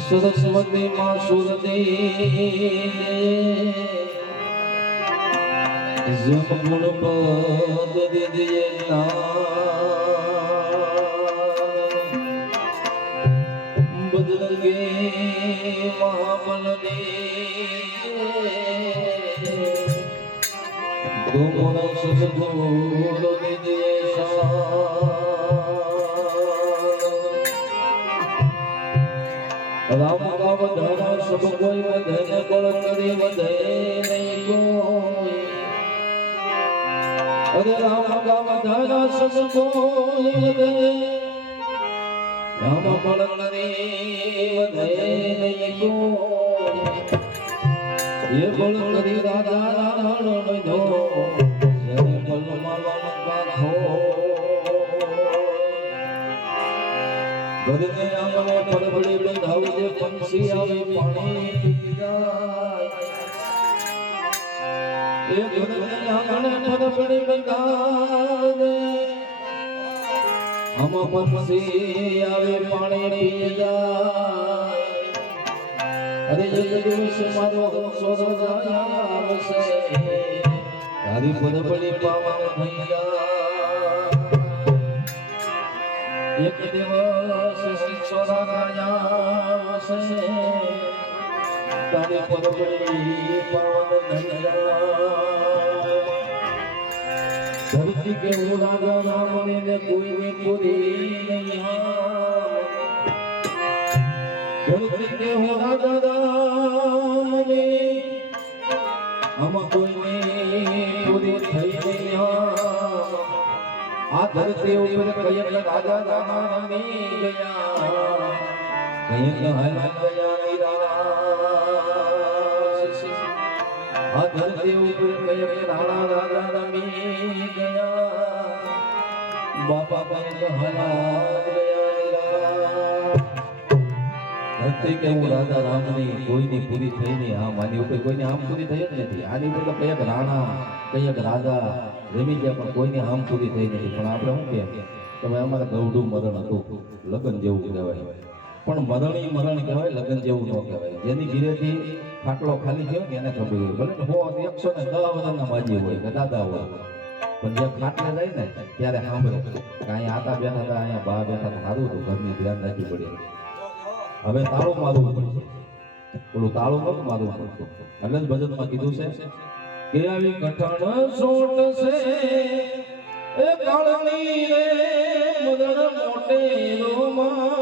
સરસ્વતી માં સુરતી જેમ ગુણપદ દીદીએ બદલગે મહાબલની તુમનો સદગુરુ દીદીએ રામ કા વધારા સબ કોઈ વધે ને બળ કરી વધે નહીં કોઈ અરે રામ કા વધારા સબ કોઈ વધે રામ બળ કરી વધે નહીં કોઈ એ બળ કરી રાજા રાણો ધો જરે બલ માલન કાખો ભગને આમને પડબડી બંધાવ જે પંછી આવે પાણી પી જાય એ ભગને આમને પડબડી બંધાવ હમ પંછી આવે પાણી પી જાય અરે એક દિવસ મારો સોદર જાય આવશે તારી પડબડી પાવા ભૈયા એક દિવસ શિક્ષોરા રાજા છે તારે પડબડી પાવન ધૈયા ધરતી કે રાજા રામને ને કોઈની પૂરી નહીં ધરતી કે રાજા રામને આમાં કોઈની પૂરી થઈ નહીં આ ધરતી ઉપર કયક રાજા રાણા રમી ગયા કયક હલ ગયા નિરાશ આ ધરતી ઉપર કયક રાણા રાજા રમી ગયા બાપા કયક હલા ગયા નિરાશ ધરતી કે હું રાજા રામની કોઈની પૂરી થઈ નહીં આમ આની ઉપર કોઈની આમ પૂરી થઈ જ નથી આની ઉપર કયક રાણા કયક રાજા રમી ગયા પણ કોઈની આમ પૂરી થઈ નથી પણ આપણે શું કહે કે ભાઈ અમારે ગૌડું મરણ હતું લગ્ન જેવું કહેવાય પણ મરણી મરણ કહેવાય લગ્ન જેવું ન કહેવાય જેની ઘીરેથી ખાટલો ખાલી થયો ને એને ખબર હોય ભલે 110 વર્ષના માજી હોય કે દાદા હોય પણ જ્યાં ખાટલે જાય ને ત્યારે સાંભળે કે અહીંયા આતા બેઠા હતા અહીંયા બા બેઠા હતા સારું હતું ઘરની ધ્યાન રાખવી પડે હવે તાળું મારવું પડશે પેલું તાળું નતું મારવું પડતું એટલે જ ભજનમાં કીધું છે કે આવી કઠણ સોટ છે એ કાળની રે મદન મોટે રોમા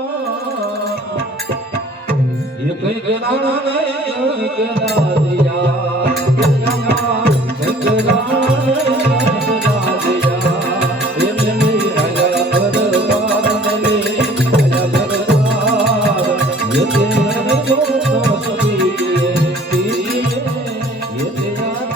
એ કઈ કેરાણા ને કેરા દિયા કેરાણા ને કેરા દિયા એ મેરી આયા કરતા ને આયા કરતા એ તેરે જો સતી એ તેરા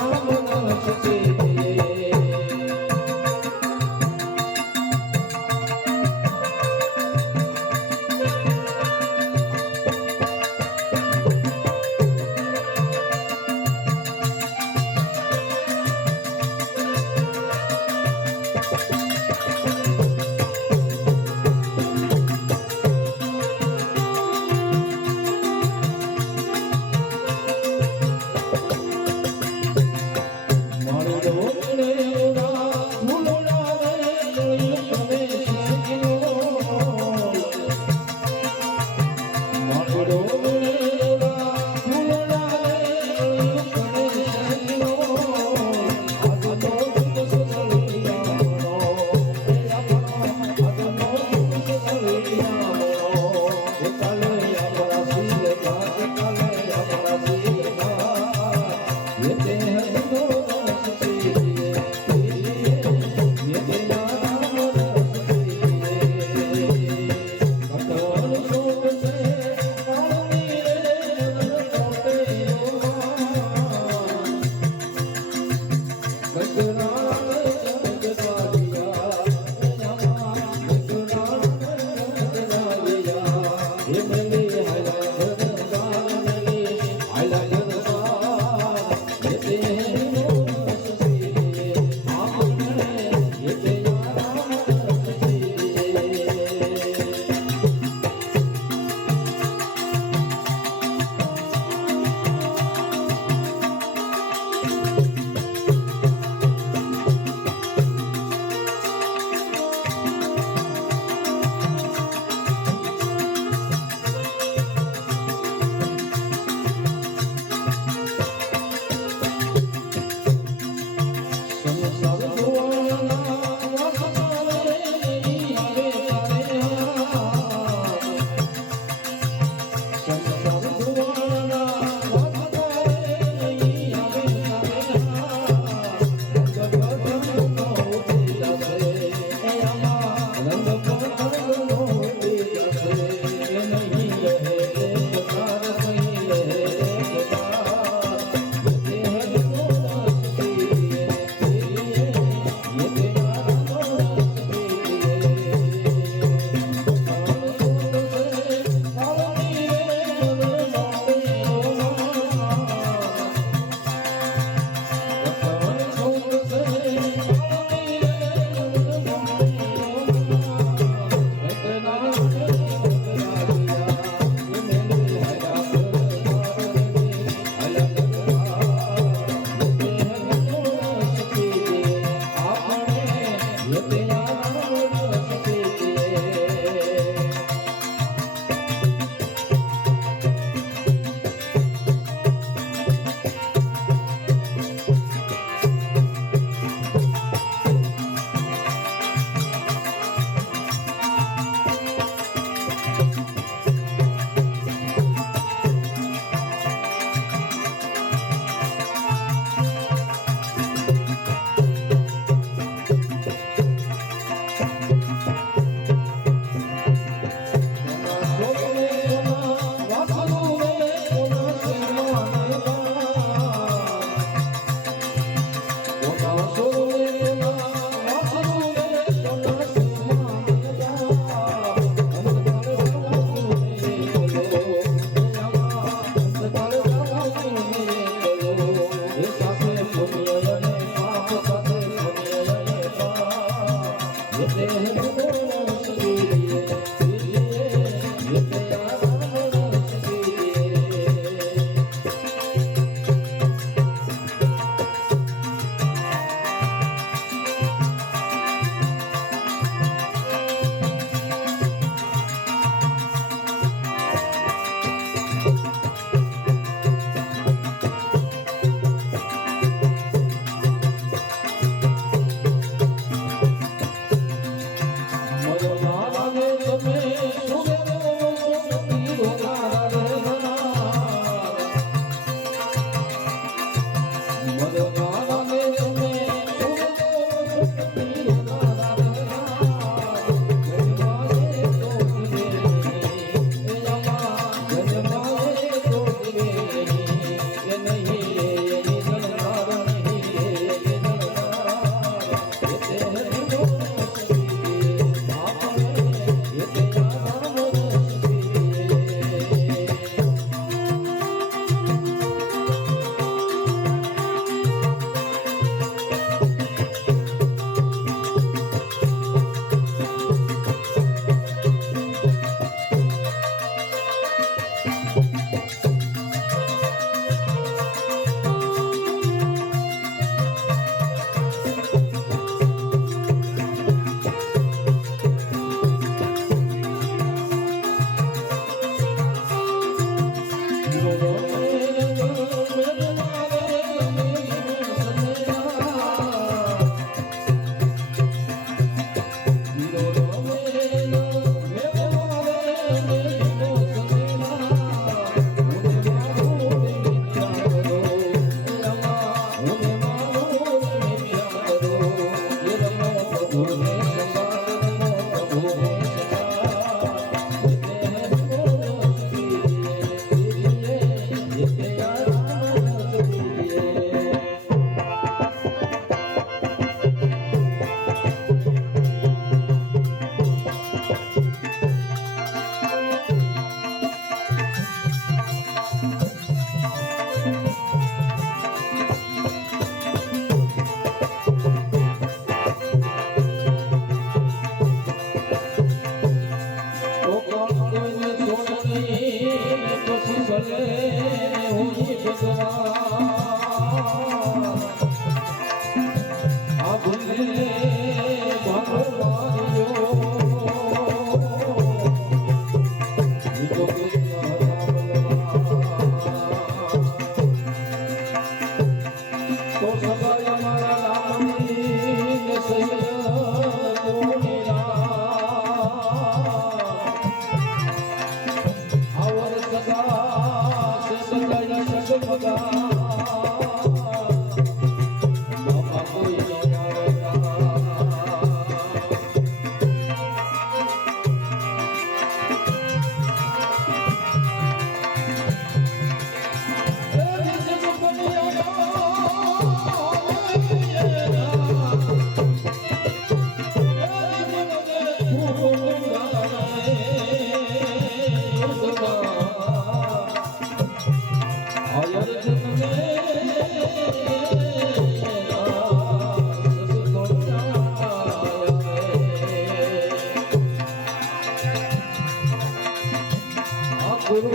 Thank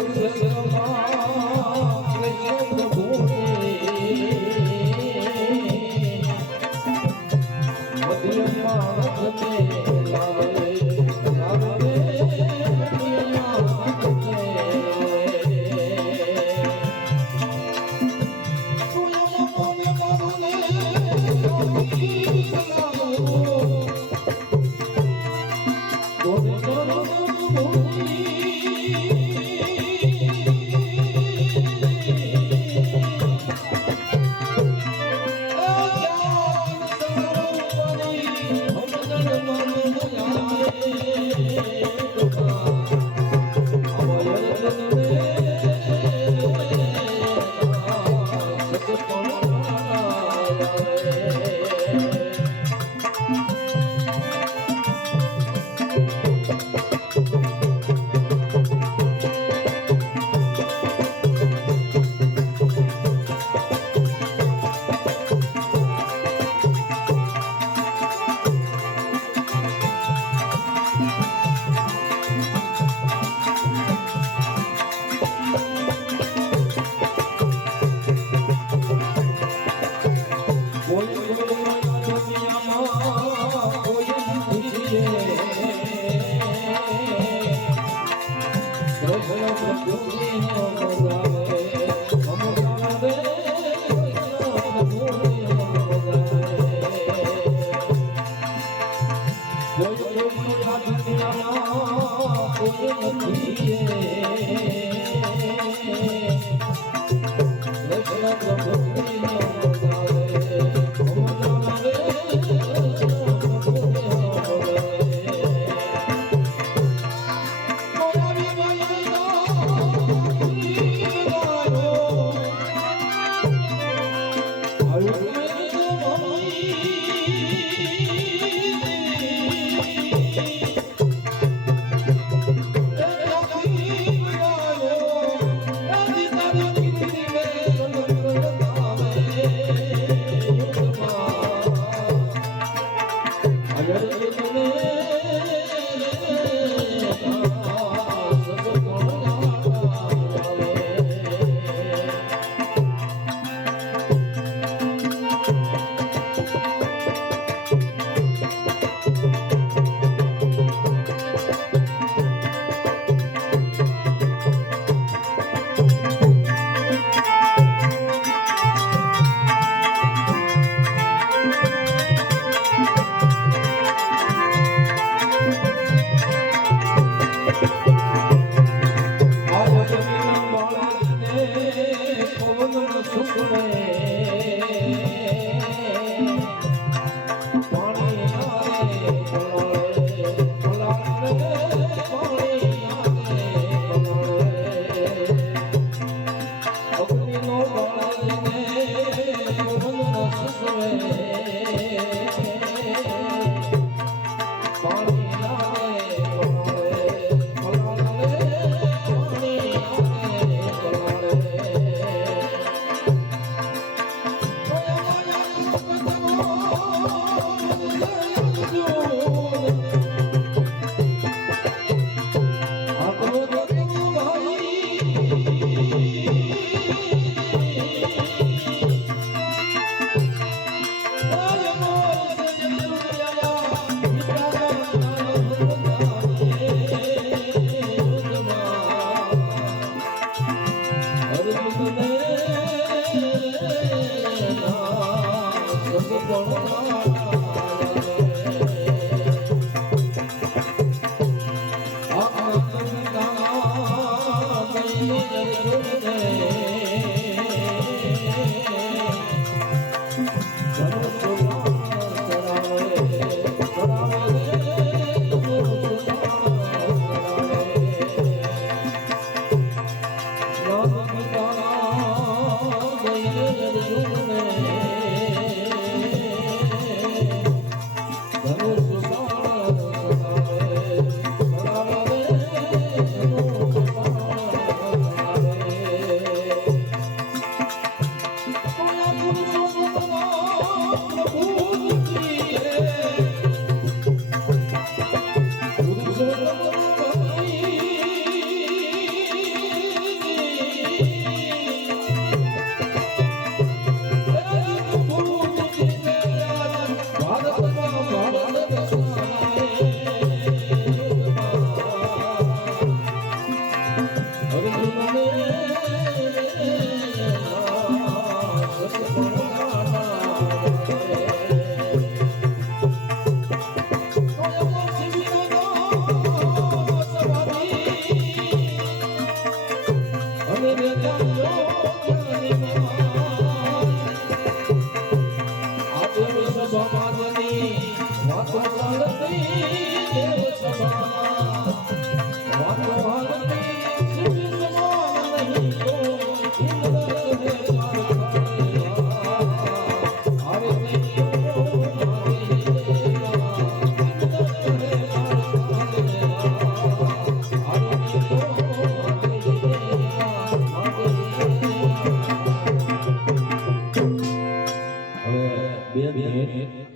you.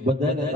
બધાને